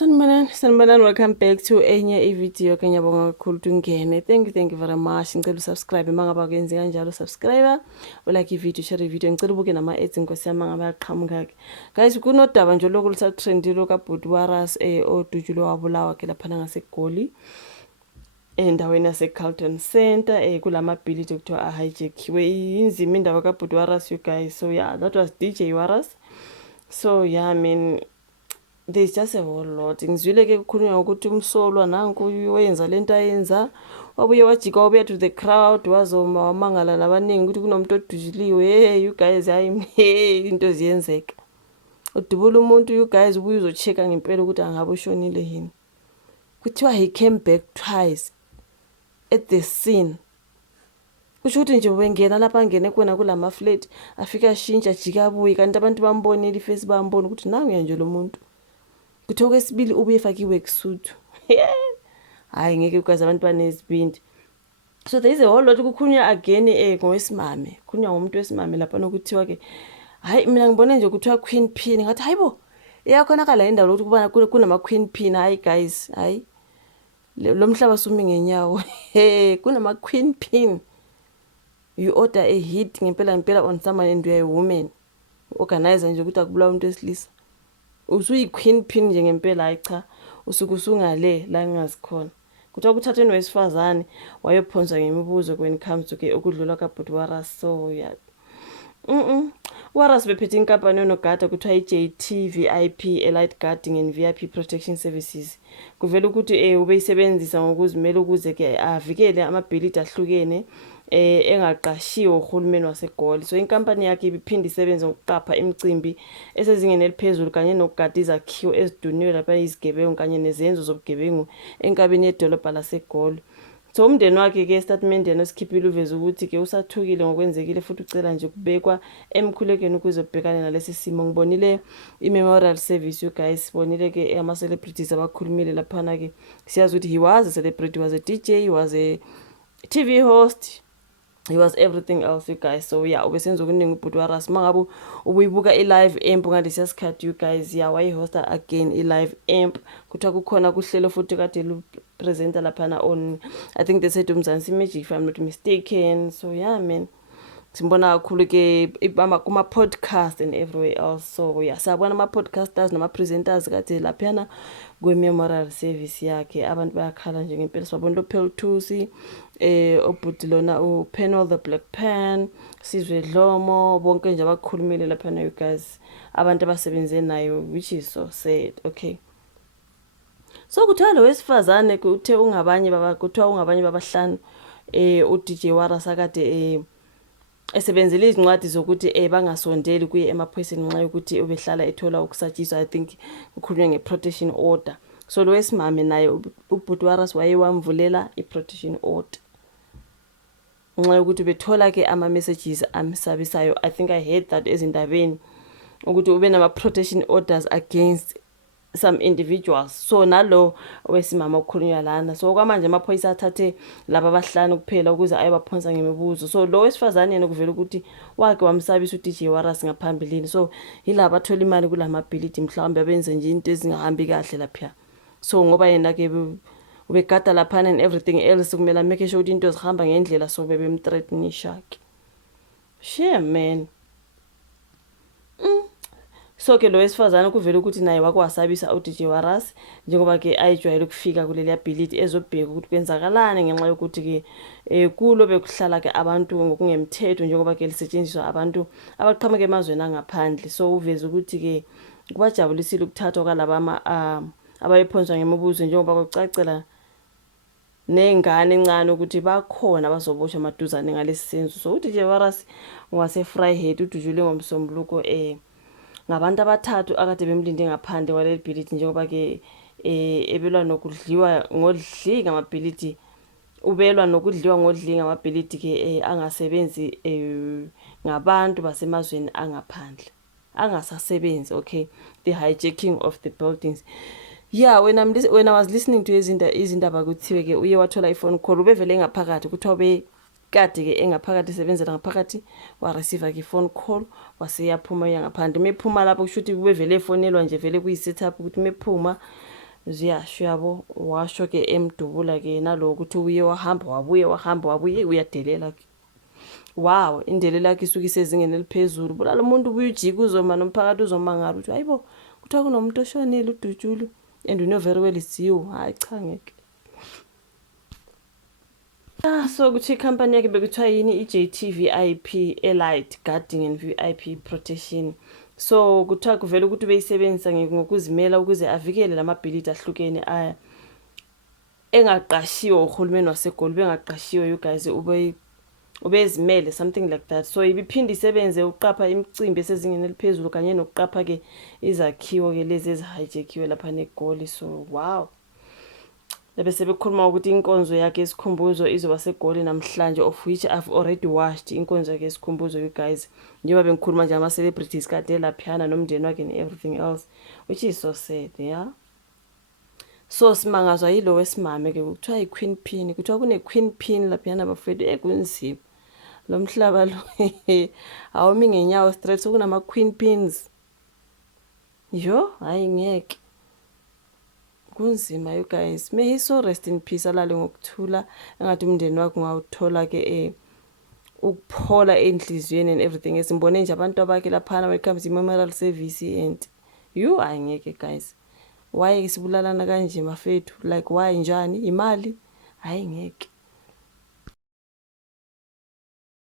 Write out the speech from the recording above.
Sanibonani, welcome back to enye video ke ngiyabonga kakhulu ukuthi ungene. Thank you very much. Ngicela usubscribe mangaba kwenze kanjalo subscriber, ulike ivideo, share ivideo. Ngicela ubuke nama ads Nkosi yami mangaba yaqhamuka ke. Guys, kunodaba nje lokho lusa trendilo kaBhuti Waras odujulo wabulawa ke lapha ngaseGoli endaweni yaseCarlton Center kulama bhilidi okuthiwa hijackiwe. Inzima indaba kaBhuti Waras you guys. So yeah, that was DJ Waras. So yeah, I mean there's just a whole lot. Ngizwile ke kukhulunywa ukuthi umsolwa nanku wenza lento ayenza, wabuye wajika wabuya to the crowd wazoma wamangala nabaningi ukuthi kunomuntu odujuliwe. Hey you guys, hayi into ziyenzeka. Udubula umuntu you guys ubuye uzochecka ngempela ukuthi angabe ushonile yini. Kuthiwa he came back twice at the scene. Kusho ukuthi nje wengena lapha ngene kona kulama flat afika ashintsha jika abuye kanti abantu bambonile iface bambona ukuthi nangu nje lo muntu. Kuthiwa kwesibili ubuye efakiwe kusuthu. Hayi ngeke ukwazi abantu banezibindi. So there is a whole lot kukhulunywa again ngowesimame. Kukhulunywa ngomuntu wesimame lapha nokuthiwa ke hayi mina ngibone nje kuthiwa Queen Pin ngathi hayibo iyakhonakala indawo lokuthi kubana kunama Queen Pin. Hayi guys, hayi lo mhlaba sumi ngenyawo. Kunama Queen Pin. You order a hit ngempela on someone and you are a woman. Organizer nje ukuthi akubulawa umuntu wesilisa. Usuyi Queen Pin nje ngempela hayi cha usuku usungale la ngingasikhona. Kuthiwa kuthathwe wesifazane wayephonza ngemibuzo when it comes to ke ukudlula kaBhuti Waras. So yeah. Waras bephethe inkampani yonogada kuthiwa iJT VIP Elite Guarding and VIP Protection Services. Kuvela ukuthi ubeyisebenzisa ngokuzimela ukuze ke avikele amabhilidi ahlukene engaqashiwe uhulumeni waseGoli. So inkampani yakhe ibiphinde isebenze ngokuqapha imicimbi esezingeni eliphezulu kanye nokugada izakhiwo eziduniwe lapha izigebengu kanye nezenzo zobugebengu enkabeni yedolobha laseGoli. So umndeni wakhe ke statementeni esikhiphile uveza ukuthi ke usathukile ngokwenzekile futhi ucela nje kubekwa emkhulekweni ukuze ubhekane nalesi simo. Ngibonile i-memorial service you guys, sibonile ke ama celebrities abakhulumile lapha na ke. Siyazi ukuthi he was a celebrity, he was a DJ, he was a TV host, he was everything else you guys. So yeah, ubesenza okuningi uBhuti Waras. Mangabe ubuyibuka i-live amp ngalesi sikhathi you guys, yeah wayehosta again i-live amp. Kuthiwa kukhona kuhlelo futhi kade lu presenter lapha na on I think they said uMzansi Magic if I'm not mistaken. So yeah man, simbona kakhulu ke ibama kuma podcast and everywhere else. So yeah, sabona ama podcasters nama presenters kade lapha kwe memorial service yakhe. Abantu bayakhala nje ngempela. Sibona uPhil Thusi obhuti lona uPenwell the Black Pen, Sizwe Dlomo, bonke nje abakhulumile lapha na you guys, abantu abasebenze nayo, which is so sad. Okay, so kuthiwa lo wesifazane kuthe ungabanye babahlanu uDJ Waras akade esebenzele izincwadi zokuthi bangasondeli kuye emaphoyiseni nxa ukuthi ubehlala ethola ukusatshiswa. I think kukhulunywa ngeprotection order. So lo wesimame naye uBhuti Waras wayewamvulela iprotection order nxa ukuthi bethola ke ama messages amsabisayo. I think I heard that ezindabeni ukuthi ube nama protection orders against some individuals. So nalo wesimama ukukhulunywa lana. So kwamanje amaphoyisa athathe laba abahlanu kuphela ukuze ayebaphonsa ngemibuzo. So lo wesifazane yena kuvela ukuthi wake wamsabisa uDJ Waras ngaphambilini. So yilabo athola imali kulama bhilidi mhlawumbe abenze nje into ezingahambi kahle lapha. So ngoba yena ke ubegada lapha and everything else kumele make sure ukuthi into zihamba ngendlela. So bebemthreatenisha ke. Shame man. So ke lo wesifazane kuvela ukuthi naye wakwasabisa uDJ Waras njengoba ke ayijwayele ukufika kuleli ability ezobheka ukuthi kwenzakalani ngenxa yokuthi ke kulo bekuhlala ke abantu ngokungemthetho njengoba ke lisetshenziswa abantu abaqhamuka emazweni angaphandle. So uveza ukuthi ke kubajabulisile ukuthathwa kwalaba abayephonswa ngemibuzo njengoba kucacela nengane encane ukuthi bakhona abazoboshwa maduzane ngalesi senzo. So uDJ Waras ngwase Vryheid udujule ngomsombuluko ngabantu abathathu akade bemlinde ngaphandle kwaleli bhilidi njengoba ke ebelwa nokudliwa ngodlinga amabhilidi, ubelwa nokudliwa ngodlinga amabhilidi ke angasebenzi ngabantu basemazweni angaphandle angasasebenzi. Okay, the hijacking of the buildings. Yeah, when I was listening to izindaba kuthiwe ke uye wathola iphone call ubevele ngaphakathi kuthiwa kade ke engaphakathi sebenzela ngaphakathi wa receive ke phone call waseyaphuma yangaphandle. Mephuma lapho kushuthi ubevele efonelwa nje vele kuyi setup ukuthi mephuma ziyasho yabo. Washo ke emdubula ke nalo ukuthi uye wahamba wabuye uyadelela ke. Wow, indelela yakhe isuke isezingeni eliphezulu. Bulala umuntu ubuye ujika uzoma nomphakathi uzomangala ukuthi hayibo kuthiwa kunomuntu oshonile uDutshulu and we know very well it's you. Hayi cha ngeke. So kuthi ikhampani yakhe bekuthiwa yini i-JTVIP Elite Guarding and VIP Protection. So kuthiwa kuvela ukuthi beyisebenzisa ngokuzimela ukuze avikele lamabhilidi ahlukene aya engaqashiwe uhulumeni waseGoli, bengaqashiwe you guys, ubezimele something like that. So ibiphinde isebenze uqapha imicimbi esezingeni eliphezulu kanye nokuqapha ke izakhiwo ke lezi ezihijackiwe lapha neGoli. So wow, bese bekhuluma ukuthi inkonzo yakhe esikhumbuzo izoba seGoli namhlanje, of which I've already watched inkonzo yakhe esikhumbuzo you guys, njengoba bengikhuluma nje ama celebrities kade laphana nomndeni wakhe and everything else, which is so sad. Yeah, so simangazwa yilo wesimame ke kuthiwa iQueen Pin, kuthiwa kune Queen Pin laphana bafethu kunzima lo mhlaba lo. Awumi ngenyawo straight, so kunama Queen Pins. Yo hayi ngeke, kunzima you guys. May he so rest in peace, alale ngokuthula, engathi umndeni wakhe ungawuthola ke ukuphola enhliziyweni and everything. Esimbone nje abantu abakhe laphana when it comes to memorial service and you angeke guys. Why isibulalana kanje mafethu, like why njani imali? Hayi ngeke.